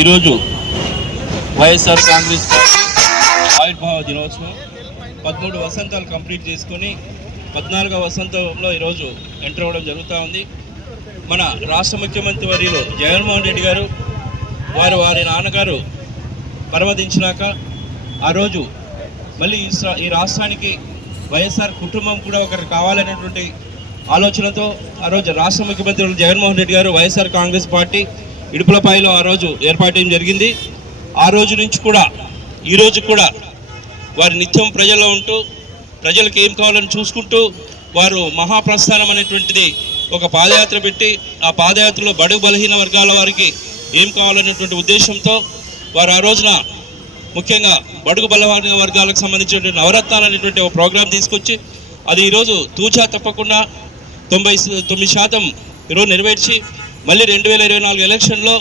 ఈరోజు వైఎస్ఆర్ కాంగ్రెస్ పార్టీ ఆవిర్భావ దినోత్సవం పదమూడు వసంతాలు కంప్లీట్ చేసుకొని పద్నాలుగవ వసంతంలో ఈరోజు ఎంటర్ అవ్వడం జరుగుతూ ఉంది. మన రాష్ట్ర ముఖ్యమంత్రి వర్యులు జగన్మోహన్ రెడ్డి గారు వారు వారి నాన్నగారు పరమదించినాక ఆ రోజు మళ్ళీ ఈ ఈ రాష్ట్రానికి వైఎస్ఆర్ కుటుంబం కూడా ఒకరు కావాలనేటువంటి ఆలోచనతో ఆ రోజు రాష్ట్ర ముఖ్యమంత్రి జగన్మోహన్ రెడ్డి గారు వైఎస్ఆర్ కాంగ్రెస్ పార్టీ ఇడుపులపాయలో ఆ రోజు ఏర్పాటు చేయడం జరిగింది? ఆ రోజు నుంచి కూడా ఈరోజు కూడా వారి నిత్యం ప్రజల్లో ఉంటూ ప్రజలకు ఏం కావాలని చూసుకుంటూ వారు మహాప్రస్థానం అనేటువంటిది ఒక పాదయాత్ర పెట్టి ఆ పాదయాత్రలో బడుగు బలహీన వర్గాల వారికి ఏం కావాలనేటువంటి ఉద్దేశంతో వారు ఆ రోజున ముఖ్యంగా బడుగు బలహీన వర్గాలకు సంబంధించినటువంటి నవరత్నాలు అనేటువంటి ఒక ప్రోగ్రాం తీసుకొచ్చి అది ఈరోజు తూచా తప్పకుండా తొంభై తొమ్మిది శాతం ఈరోజు నెరవేర్చి మళ్ళీ రెండు వేల ఇరవై నాలుగు ఎలక్షన్లో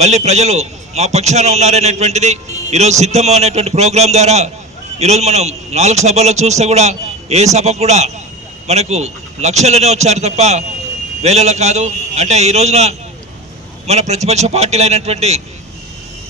మళ్ళీ ప్రజలు మా పక్షాన ఉన్నారనేటువంటిది ఈరోజు సిద్ధము అనేటువంటి ప్రోగ్రాం ద్వారా ఈరోజు మనం నాలుగు సభల్లో చూస్తే కూడా ఏ సభ కూడా మనకు లక్షలనే వచ్చారు తప్ప వేలలో కాదు. అంటే ఈ రోజున మన ప్రతిపక్ష పార్టీలైనటువంటి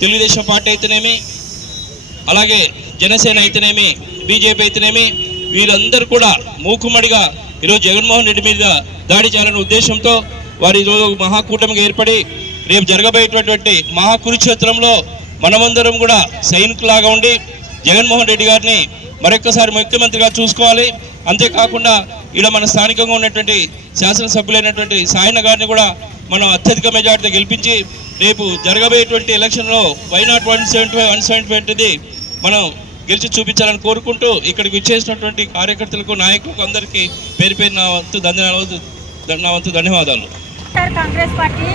తెలుగుదేశం పార్టీ అయితేనేమి అలాగే జనసేన అయితేనేమి బీజేపీ అయితేనేమి వీరందరూ కూడా మూకుమ్మడిగా ఈరోజు జగన్మోహన్ రెడ్డి మీద దాడి చేయాలనే ఉద్దేశంతో వారు ఈరోజు మహాకూటమికి ఏర్పడి రేపు జరగబోయేటటువంటి మహాకురుక్షేత్రంలో మనమందరం కూడా సైనికులాగా ఉండి జగన్మోహన్ రెడ్డి గారిని మరొక్కసారి ముఖ్యమంత్రిగా చూసుకోవాలి. అంతేకాకుండా ఇక్కడ మన స్థానికంగా ఉన్నటువంటి శాసనసభ్యులైనటువంటి సాయన గారిని కూడా మనం అత్యధిక మెజార్టీతో గెలిపించి రేపు జరగబోయేటువంటి ఎలక్షన్లో why not one seventy five one seventy five మనం గెలిచి చూపించాలని కోరుకుంటూ ఇక్కడికి విచ్చేసినటువంటి కార్యకర్తలకు నాయకులకు అందరికీ పేరు పేరు నా వంతు ధన్యవాదాలు నా వంతు ధన్యవాదాలు. YSR Congress party.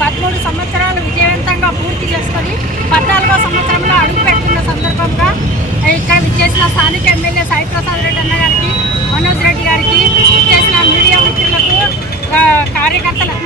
పదమూడు సంవత్సరాలు విజయవంతంగా పూర్తి చేసుకొని పద్నాలుగో సంవత్సరంలో అడుగు పెడుతున్న సందర్భంగా ఇక్కడ విచ్చేసిన స్థానిక ఎమ్మెల్యే సాయి ప్రసాద్ రెడ్డి అన్న గారికి మనోజ్ రెడ్డి గారికి విచ్చేసిన మీడియా మిత్రులకు కార్యకర్తలకు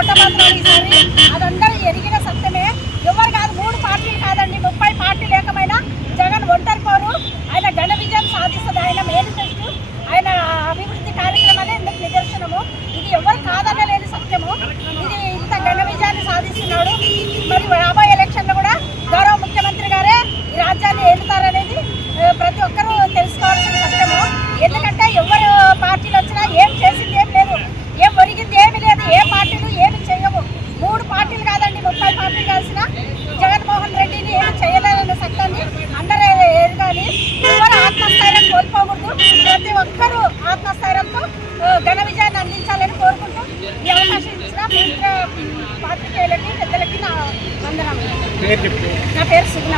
హ్యాట్రిక్ కొట్టబోతున్నారు ఈసారి మిత్ర పాత్రికేయులకి పెద్దలకి నా వందనములు నా పేరు సుగుణ